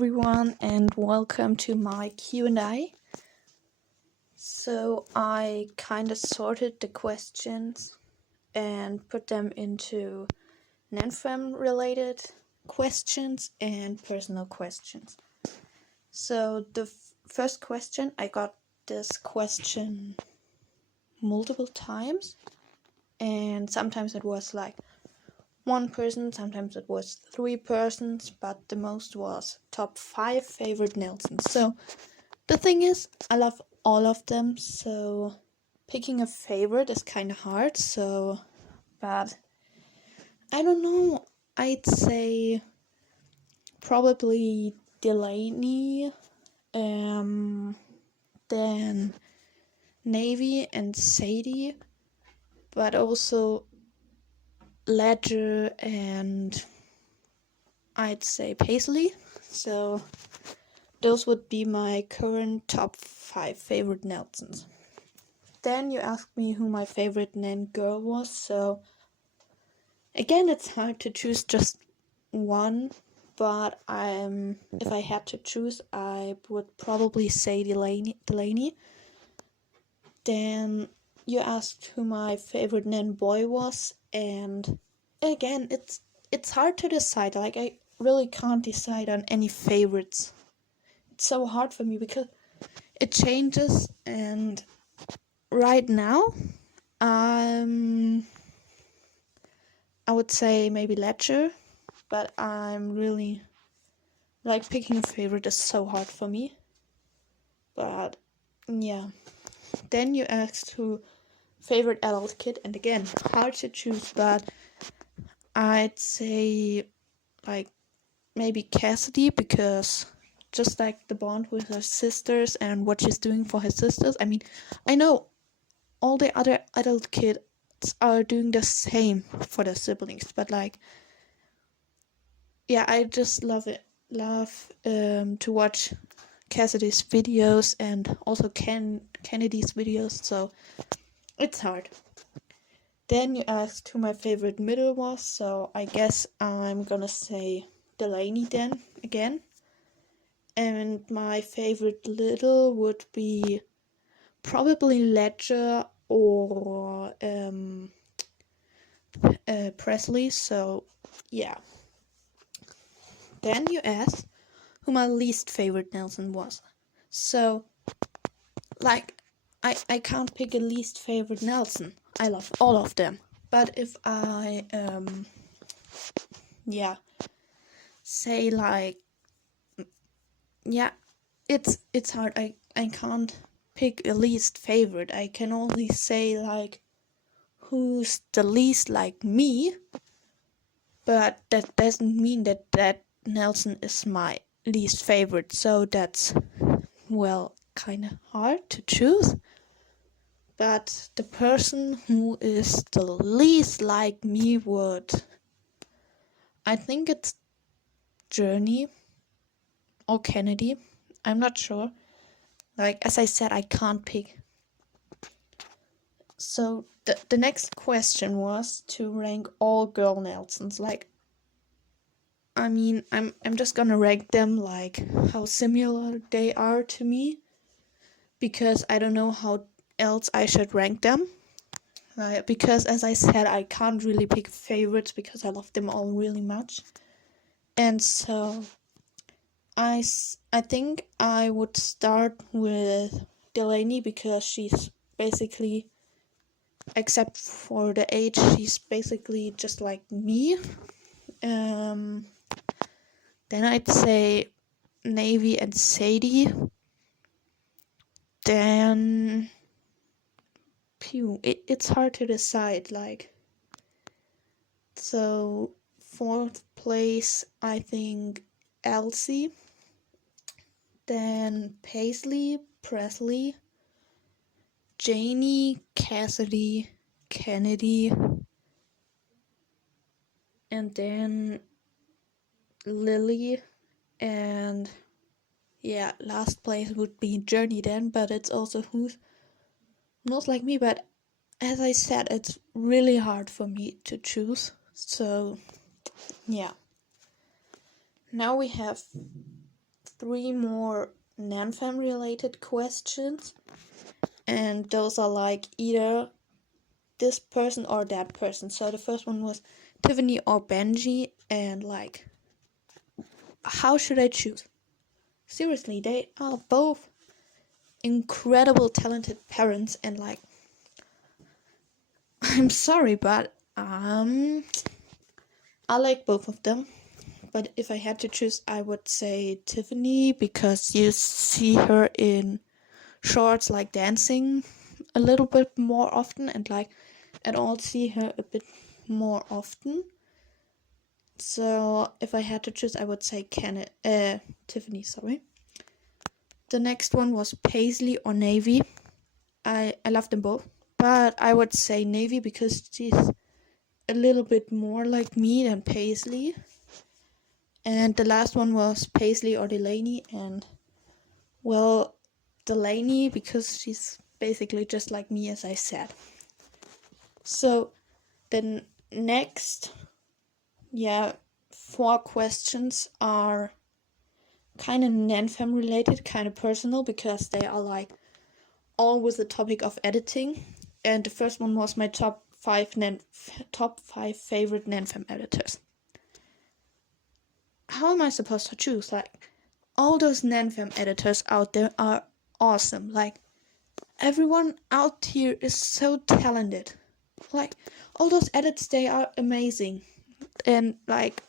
everyone, and welcome to my Q&A. So I kind of sorted the questions and put them into non-fam related questions and personal questions. So the first question, I got this question multiple times, and sometimes it was like one person, sometimes it was 3 persons, but the most was top 5 favorite Nelsons. So the thing is, I love all of them, so picking a favorite is kind of hard. But I don't know, I'd say probably Delaney, then Navy and Sadie, but also Ledger and I'd say Paisley. So those would be my current top 5 favorite Nelsons. Then you asked me who my favorite Nen girl was. So again, it's hard to choose just one, but if I had to choose, I would probably say Delaney. Then you asked who my favorite Nen boy was, and again, it's hard to decide. Like, I really can't decide on any favorites. It's so hard for me because it changes, and right now, I would say maybe Ledger, but I'm really like picking a favorite is so hard for me. But yeah. Then you asked who favorite adult kid, and again, hard to choose, but I'd say like maybe Cassidy, because just like the bond with her sisters and what she's doing for her sisters. I mean, I know all the other adult kids are doing the same for their siblings, but like, yeah, I just love to watch Cassidy's videos and also Kennedy's videos, so it's hard. Then you asked who my favorite middle was, so I guess I'm gonna say Delaney then again. And my favorite little would be probably Ledger or Presley, so yeah. Then you asked who my least favorite Nelson was. So, like, I can't pick a least favorite Nelson. I love all of them. But if I, say like, yeah, it's hard. I can't pick a least favorite. I can only say like, who's the least like me. But that doesn't mean that Nelson is my least favorite. So that's, well, kind of hard to choose. But the person who is the least like me I think it's Journey or Kennedy. I'm not sure. Like, as I said, I can't pick. So the next question was to rank all girl Nelsons. Like, I mean, I'm just gonna rank them like how similar they are to me, because I don't know how else I should rank them. Because as I said, I can't really pick favorites because I love them all really much. And so I think I would start with Delaney, because she's basically, except for the age, she's basically just like me. Then I'd say Navy and Sadie. Then it's hard to decide, like. So 4th place, I think Elsie. Then Paisley, Presley, Janie, Cassidy, Kennedy, and then Lily, and yeah, last place would be Journey then, but it's also who's most like me. But as I said, it's really hard for me to choose, so yeah. Now we have 3 more NanFam related questions, and those are like either this person or that person. So the first one was Tiffany or Benji, and like, how should I choose? Seriously, they are both incredible talented parents, and like, I'm sorry, but I like both of them. But if I had to choose, I would say Tiffany, because you see her in shorts like dancing a little bit more often, and like I'd all see her a bit more often. So if I had to choose, I would say Tiffany, sorry. The next one was Paisley or Navy. I love them both, but I would say Navy because she's a little bit more like me than Paisley. And the last one was Paisley or Delaney, and well, Delaney because she's basically just like me, as I said. So the next 4 questions are kind of NanFam related, kind of personal, because they are like all with the topic of editing. And the first one was my top 5 favorite NanFam editors. How am I supposed to choose? Like, all those NanFam editors out there are awesome. Like, everyone out here is so talented. Like, all those edits, they are amazing. And like,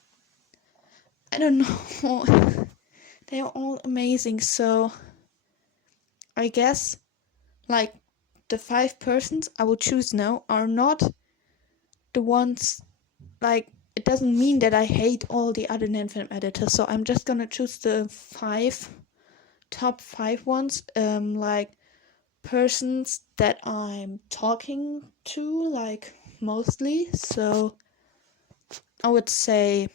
I don't know, they are all amazing. So I guess like the 5 persons I will choose now are not the ones, like, it doesn't mean that I hate all the other NanFam editors. So I'm just gonna choose the top 5 ones, like persons that I'm talking to, like, mostly. So I would say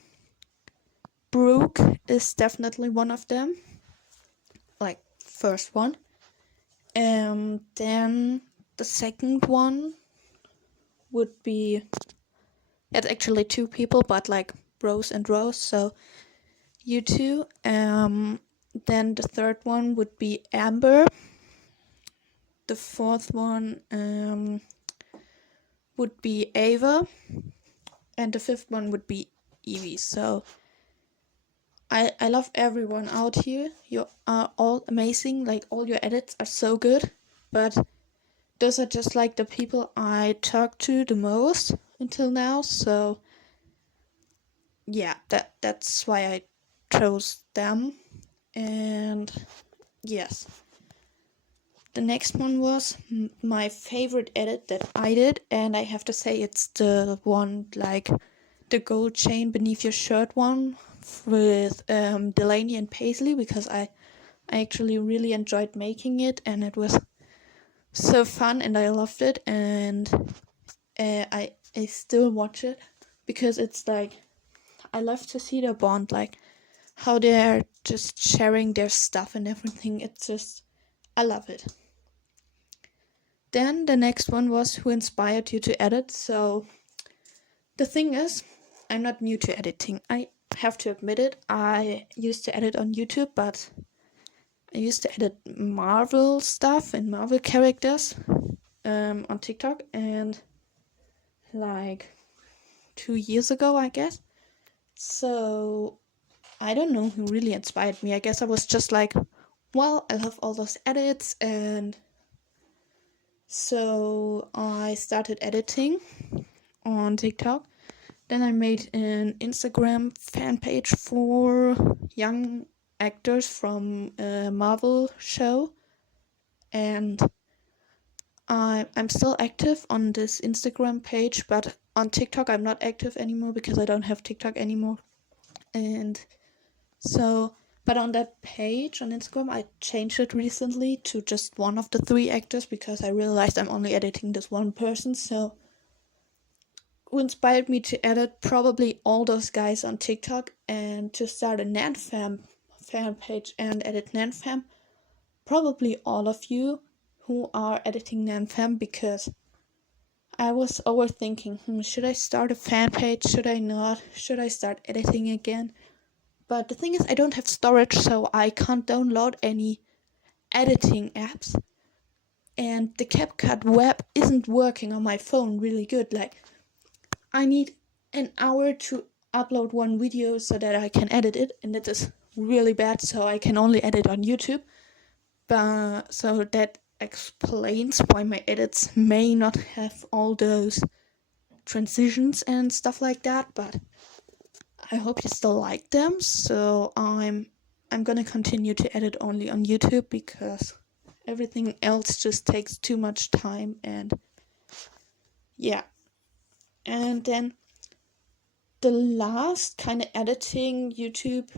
Brooke is definitely one of them, like first one. Then the second one would be, it's actually 2 people, but like Rose and Rose, so you two. Then the third one would be Amber. The fourth one would be Ava, and the fifth one would be Evie. So I love everyone out here. You are all amazing. Like, all your edits are so good, but those are just like the people I talk to the most until now. So yeah, that's why I chose them. And yes, the next one was my favorite edit that I did, and I have to say it's the one, like the gold chain beneath your shirt one with Delaney and Paisley, because I actually really enjoyed making it, and it was so fun, and I loved it, and I still watch it because it's like, I love to see their bond, like how they're just sharing their stuff and everything. It's just, I love it. Then the next one was who inspired you to edit. So the thing is, I'm not new to editing. I have to admit it. I used to edit on YouTube, but I used to edit Marvel stuff and Marvel characters on TikTok, and like 2 years ago, I guess. So I don't know who really inspired me. I guess I was just like, well, I love all those edits, and so I started editing on TikTok. Then I made an Instagram fan page for young actors from a Marvel show, and I'm still active on this Instagram page, but on TikTok I'm not active anymore because I don't have TikTok anymore. And so, but on that page on Instagram, I changed it recently to just one of the 3 actors because I realized I'm only editing this one person. So who inspired me to edit probably all those guys on TikTok and to start a NanFam fan page and edit NanFam? Probably all of you who are editing NanFam, because I was overthinking, should I start a fan page? Should I not? Should I start editing again? But the thing is, I don't have storage, so I can't download any editing apps. And the CapCut web isn't working on my phone really good. Like, I need an hour to upload one video so that I can edit it, and it is really bad, so I can only edit on YouTube. But so that explains why my edits may not have all those transitions and stuff like that, but I hope you still like them. So I'm gonna continue to edit only on YouTube because everything else just takes too much time. And yeah. And then the last kind of editing YouTube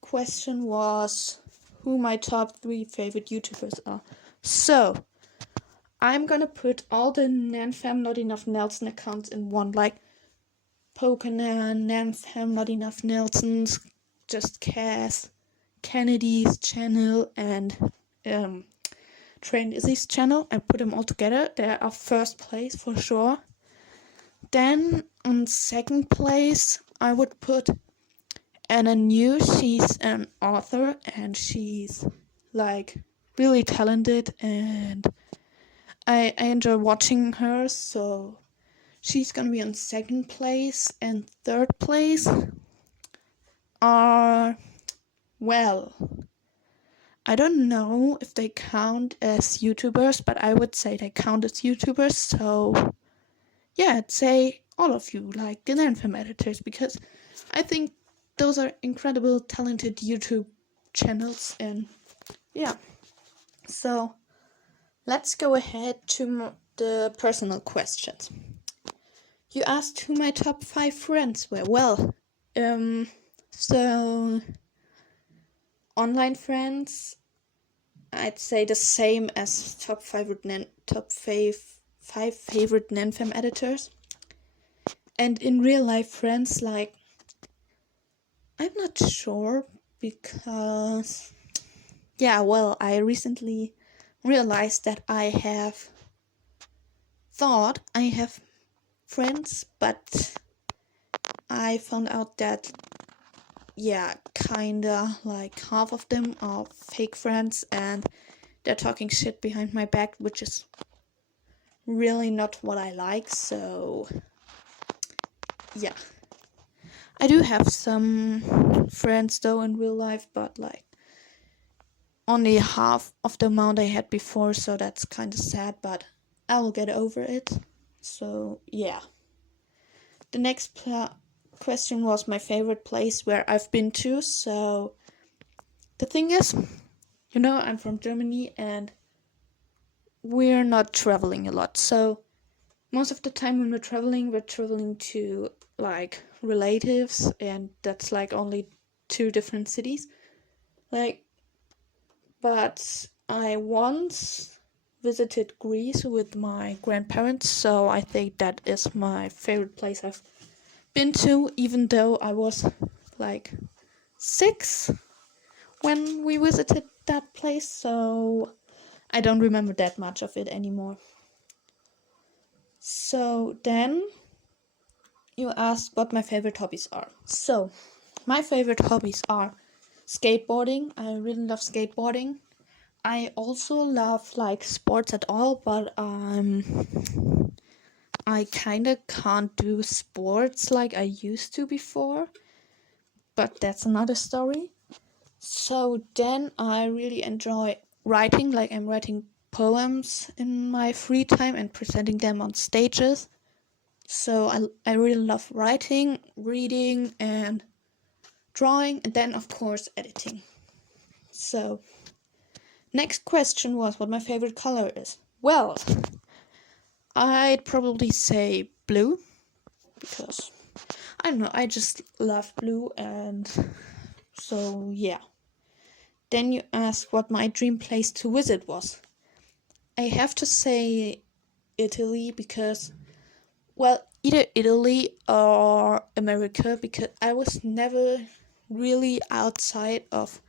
question was who my top 3 favorite YouTubers are. So I'm gonna put all the NanFam Not Enough Nelson accounts in one, like Pokenan, NanFam Not Enough Nelsons, Just Cass, Kennedy's channel, and Train Izzy's channel. I put them all together. They are first place for sure. Then on second place, I would put Anna New. She's an author and she's like really talented, and I enjoy watching her. So she's gonna be on second place, and third place are, well, I don't know if they count as YouTubers, but I would say they count as YouTubers. So yeah, I'd say all of you, like the NanFam editors, because I think those are incredible, talented YouTube channels. And yeah, so let's go ahead to the personal questions. You asked who my top 5 friends were. Well, so online friends, I'd say the same as top 5 favorite NanFam editors. And in real life friends, like, I'm not sure because, yeah, well, I recently realized that I have thought I have friends, but I found out that, yeah, kinda like half of them are fake friends and they're talking shit behind my back, which is really not what I like. So yeah, I do have some friends though in real life, but like only half of the amount I had before, so that's kind of sad, but I will get over it. So yeah, the next question was my favorite place where I've been to. So the thing is, you know, I'm from Germany and we're not traveling a lot. So most of the time when we're traveling to like relatives, and that's like only 2 different cities. Like, but I once visited Greece with my grandparents, so I think that is my favorite place I've been to, even though I was like 6 when we visited that place, so I don't remember that much of it anymore. So then you asked what my favorite hobbies are. So my favorite hobbies are skateboarding. I really love skateboarding. I also love like sports at all, but I kind of can't do sports like I used to before, but that's another story. So then I really enjoy writing, like I'm writing poems in my free time and presenting them on stages. So I really love writing, reading, and drawing, and then of course editing. So next question was what my favorite color is. Well, I'd probably say blue, because I don't know, I just love blue, and so yeah. Then you asked what my dream place to visit was. I have to say Italy, because, well, either Italy or America, because I was never really outside of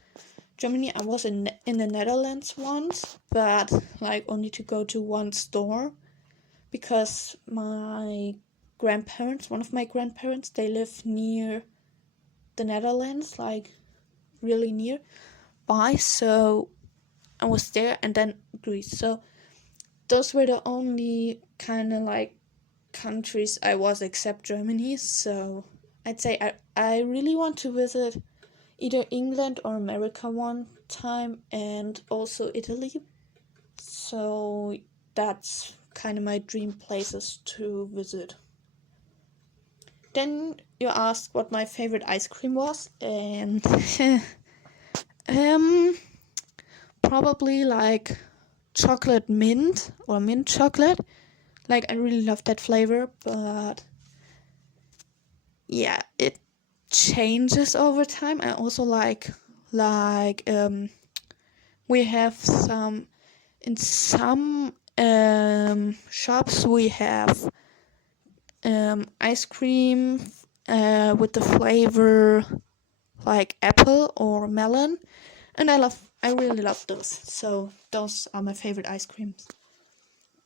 Germany. I was in the Netherlands once, but like only to go to one store, because one of my grandparents, they live near the Netherlands, like really nearby. So I was there, and then Greece. So those were the only kind of like countries I was, except Germany. So I'd say I really want to visit either England or America one time, and also Italy. So that's kind of my dream places to visit. Then you asked what my favorite ice cream was, and probably like chocolate mint or mint chocolate. Like, I really love that flavor, but yeah, it changes over time. I also like we have some in some shops we have ice cream with the flavor like apple or melon, and I really love those. So those are my favorite ice creams.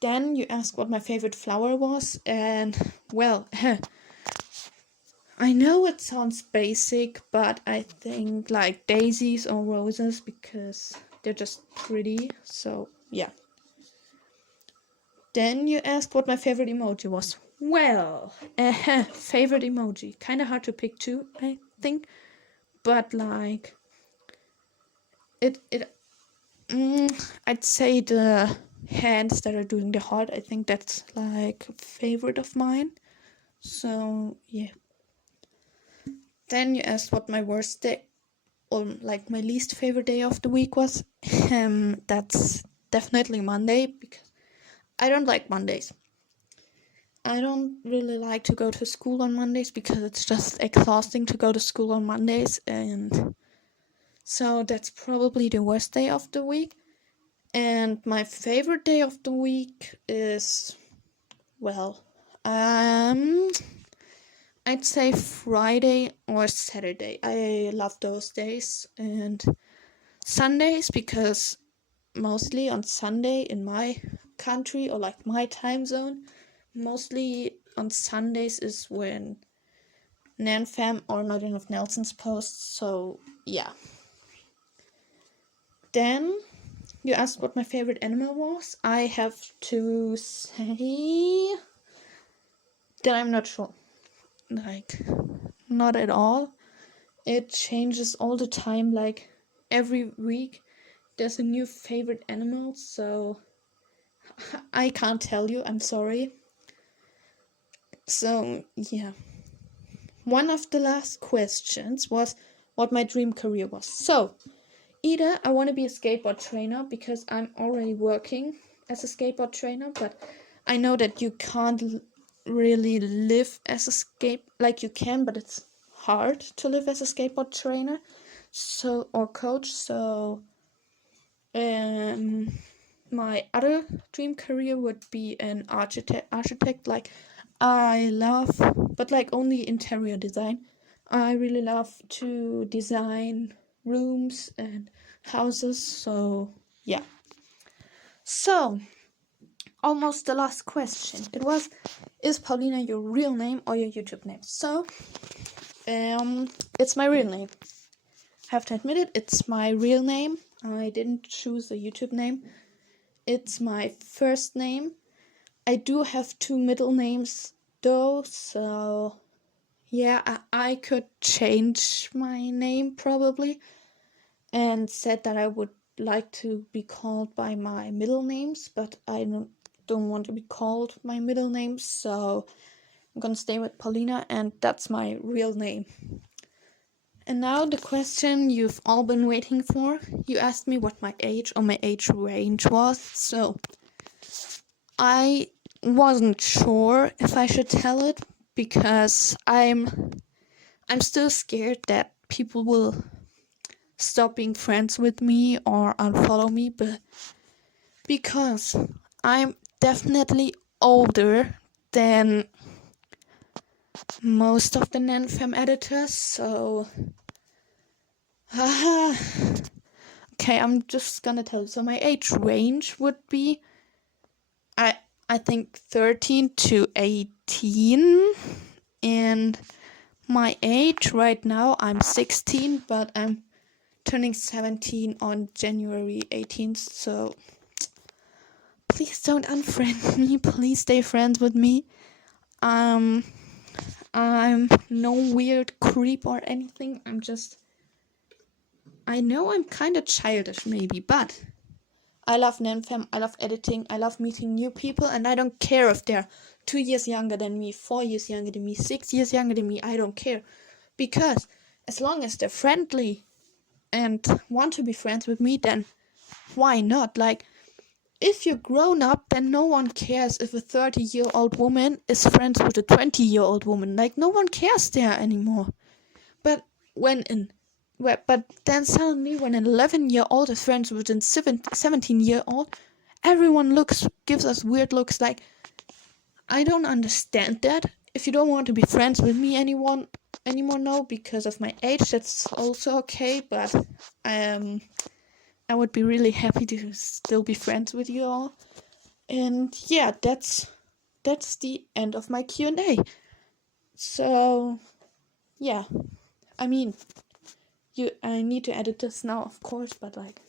Then you asked what my favorite flower was, and well, I know it sounds basic, but I think like daisies or roses because they're just pretty. So yeah. Then you asked what my favorite emoji was. Well, favorite emoji. Kind of hard to pick two, I think. But like, I'd say the hands that are doing the heart. I think that's like a favorite of mine. So yeah. Then you asked what my worst day or like my least favorite day of the week was. That's definitely Monday because I don't like Mondays. I don't really like to go to school on Mondays because it's just exhausting to go to school on Mondays, and so that's probably the worst day of the week. And my favorite day of the week is, well, I'd say Friday or Saturday. I love those days, and Sundays because mostly on Sunday in my country or like my time zone, mostly on Sundays is when NanFam or Not Enough Nelsons posts. So yeah. Then you asked what my favorite animal was. I have to say that I'm not sure. Like, not at all. It changes all the time. Like, every week there's a new favorite animal. So I can't tell you. I'm sorry. So yeah. One of the last questions was what my dream career was. So either I want to be a skateboard trainer because I'm already working as a skateboard trainer, but I know that you can't really live as a like you can, but it's hard to live as a skateboard trainer, so or coach. So my other dream career would be an architect. Like, I love, but like only interior design. I really love to design rooms and houses. So yeah. So almost the last question. It was, is Paulina your real name or your YouTube name? So it's my real name. I have to admit it, it's my real name. I didn't choose a YouTube name. It's my first name. I do have two middle names though, so yeah, I could change my name probably and said that I would like to be called by my middle names, but I don't want to be called my middle name, so I'm gonna stay with Paulina, and that's my real name. And now the question you've all been waiting for. You asked me what my age or my age range was, so I wasn't sure if I should tell it because I'm still scared that people will stop being friends with me or unfollow me, but because I'm definitely older than most of the NanFam editors, so okay, I'm just gonna tell you. So my age range would be I think 13 to 18, and my age right now, I'm 16, but I'm turning 17 on January 18th, so please don't unfriend me. Please stay friends with me. I'm no weird creep or anything. I know I'm kind of childish maybe, but I love NanFam, I love editing, I love meeting new people, and I don't care if they're 2 years younger than me, 4 years younger than me, 6 years younger than me. I don't care. Because as long as they're friendly and want to be friends with me, then why not? Like, if you're grown up, then no one cares if a 30-year-old woman is friends with a 20-year-old woman. Like, no one cares there anymore. But then suddenly when an 11-year-old is friends with a 17-year-old, everyone gives us weird looks. Like, I don't understand that. If you don't want to be friends with me anymore now because of my age, that's also okay, but I would be really happy to still be friends with you all. And yeah, that's the end of my Q&A. So yeah, I mean, I need to edit this now, of course, but like,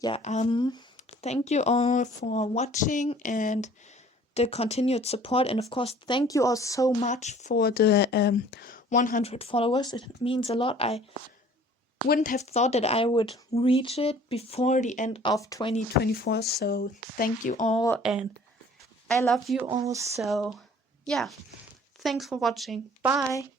yeah, thank you all for watching and the continued support, and of course, thank you all so much for the 100 followers. It means a lot. I wouldn't have thought that I would reach it before the end of 2024, so thank you all, and I love you all. So yeah, thanks for watching. Bye.